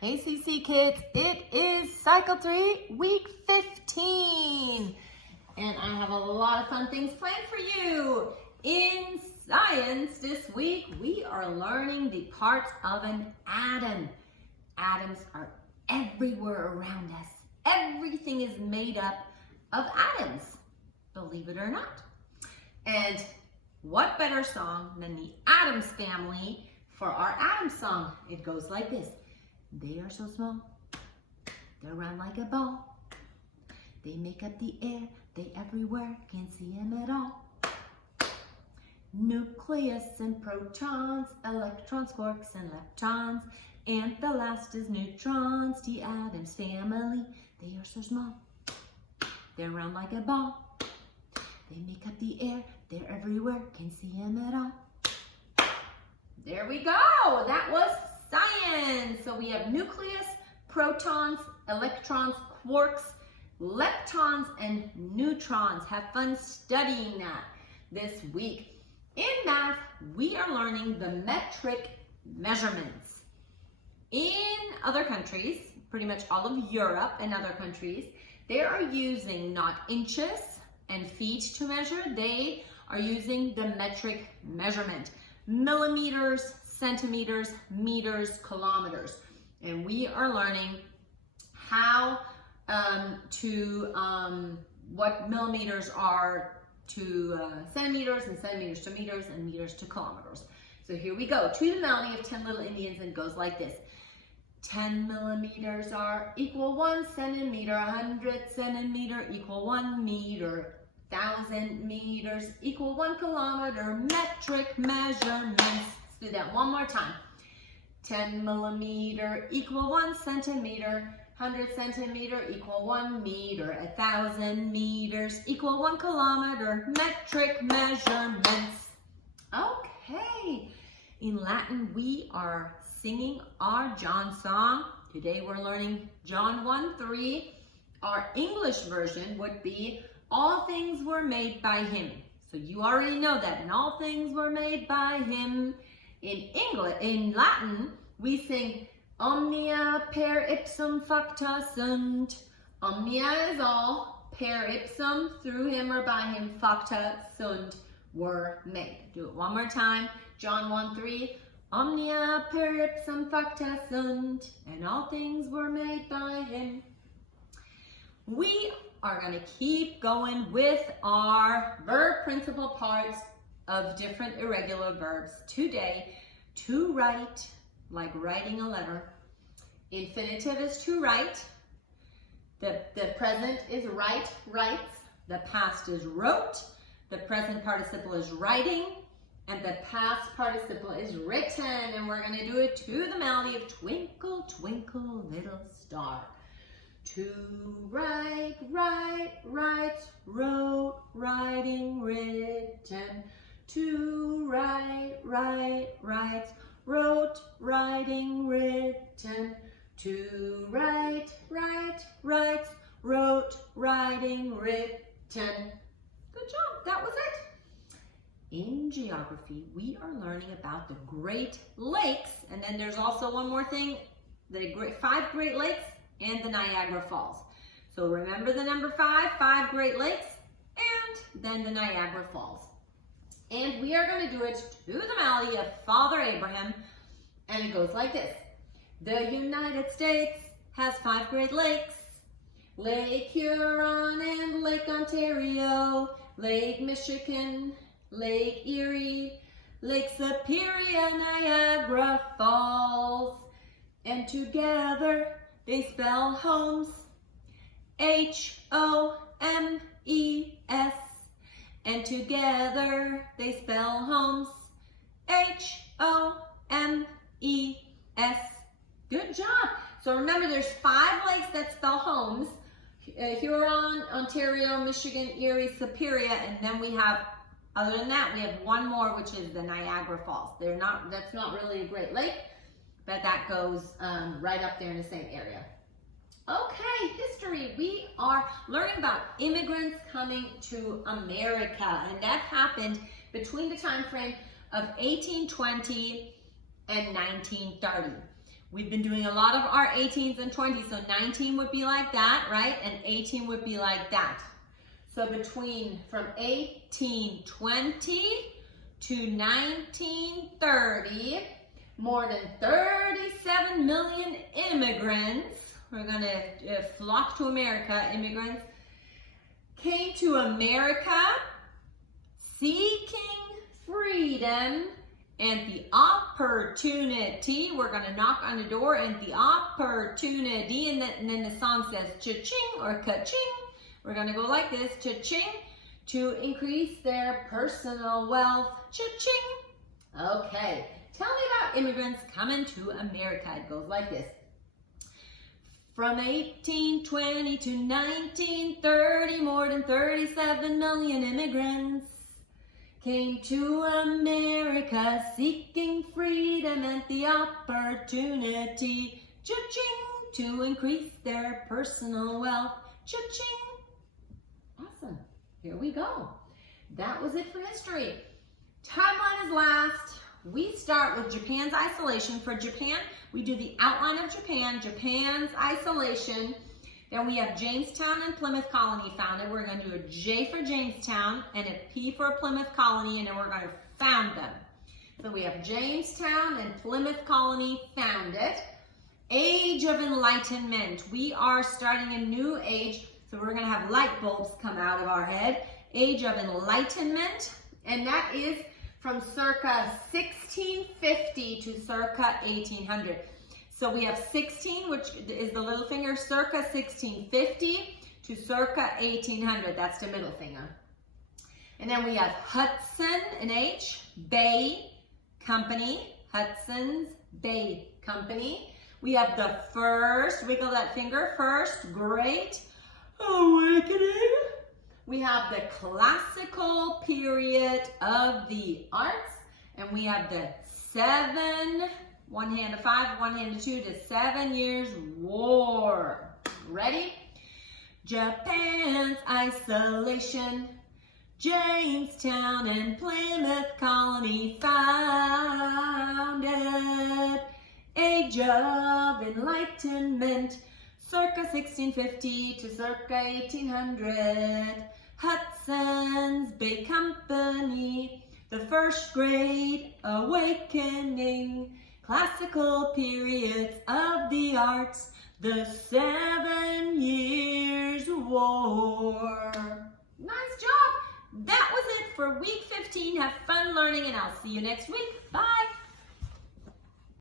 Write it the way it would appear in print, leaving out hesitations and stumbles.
Hey CC Kids, it is Cycle 3, Week 15. And I have a lot of fun things planned for you. In science this week, we are learning the parts of an atom. Atoms are everywhere around us. Everything is made up of atoms, believe it or not. And what better song than the Addams Family for our Atom song? It goes like this. They are so small, they're round like a ball. They make up the air, they everywhere, can't see them at all. Nucleus and protons, electrons, quarks and leptons, and the last is neutrons, the Addams Family. They are so small, they're round like a ball. They make up the air, they're everywhere, can't see them at all. There we go, that was science. So we have nucleus, protons, electrons, quarks, leptons, and neutrons. Have fun studying that this week. In math, we are learning the metric measurements. In other countries, pretty much all of Europe and other countries, they are using not inches and feet to measure. They are using the metric measurement. Millimeters, centimeters, meters, kilometers. And we are learning how what millimeters are to centimeters, and centimeters to meters, and meters to kilometers. So here we go. To the melody of 10 Little Indians, and it goes like this. 10 millimeters are equal 1 centimeter, 100 centimeter equal 1 meter, 1,000 meters equal 1 kilometer, metric measurements. Let's do that one more time. 10 millimeter equal 1 centimeter, 100 centimeter equal 1 meter, 1,000 meters equal 1 kilometer, metric measurements. Okay, in Latin we are singing our John song. Today we're learning John 1:3. Our English version would be all things were made by him. So you already know that, and all things were made by him. In Latin, we sing omnia per ipsum facta sunt. Omnia is all, per ipsum, through him or by him, facta sunt, were made. Do it one more time. John 1:3. Omnia per ipsum facta sunt, and all things were made by him. We are going to keep going with our verb principal parts of different irregular verbs today. To write, like writing a letter. Infinitive is to write. The present is write, writes. The past is wrote. The present participle is writing. And the past participle is written. And we're going to do it to the melody of Twinkle, Twinkle, Little Star. To write, write, writes, wrote, writing, written. To write, write, writes, wrote, writing, written. To write, write, writes, wrote, writing, written. Good job, that was it. In geography, we are learning about the Great Lakes, and then there's also one more thing, the 5 Great Lakes and the Niagara Falls. So remember the number 5 Great Lakes, and then the Niagara Falls. And we are going to do it to the melody of Father Abraham, and it goes like this. The United States has 5 Great Lakes, Lake Huron and Lake Ontario, Lake Michigan, Lake Erie, Lake Superior, Niagara Falls, and together they spell homes, H-O-M-E-S. And together they spell homes, H-O-M-E-S. Good job. So remember, there's 5 lakes that spell homes, Huron, Ontario, Michigan, Erie, Superior, and then we have, other than that, we have one more, which is the Niagara Falls. That's not really a Great Lake, but that goes right up there in the same area. Okay, history. We are learning about immigrants coming to America, and that happened between the time frame of 1820 and 1930. We've been doing a lot of our 18s and 20s, so 19 would be like that, right? And 18 would be like that. So from 1820 to 1930, more than 37 million immigrants, we're gonna flock to America, immigrants, came to America seeking freedom and the opportunity. We're gonna knock on the door and the opportunity, and then the song says cha-ching or ka-ching. We're gonna go like this, cha-ching, to increase their personal wealth, cha-ching. Okay, tell me about immigrants coming to America. It goes like this. From 1820 to 1930, more than 37 million immigrants came to America seeking freedom and the opportunity, cha-ching, to increase their personal wealth, cha-ching. Awesome, here we go. That was it for history. Timeline is last. We start with Japan's isolation. For Japan, we do the outline of Japan, Japan's isolation. Then we have Jamestown and Plymouth Colony founded. We're going to do a J for Jamestown and a P for Plymouth Colony, and then we're going to found them. So we have Jamestown and Plymouth Colony founded. Age of Enlightenment. We are starting a new age, so we're going to have light bulbs come out of our head. Age of Enlightenment, and that is from circa 1650 to circa 1800. So we have 16, which is the little finger, circa 1650 to circa 1800. That's the middle finger. And then we have Hudson, an H, Bay Company, Hudson's Bay Company. We have the first, wiggle that finger, first Great Awakening. We have the classical period of the arts, and we have the 7, one hand to 5, one hand to 2, to 7 years war. Ready? Japan's isolation, Jamestown and Plymouth Colony founded. Age of Enlightenment, circa 1650 to circa 1800. Hudson's Bay Company, the first Great Awakening, classical periods of the arts, the 7 Years' War. Nice job. That was it for week 15. Have fun learning, and I'll see you next week. Bye.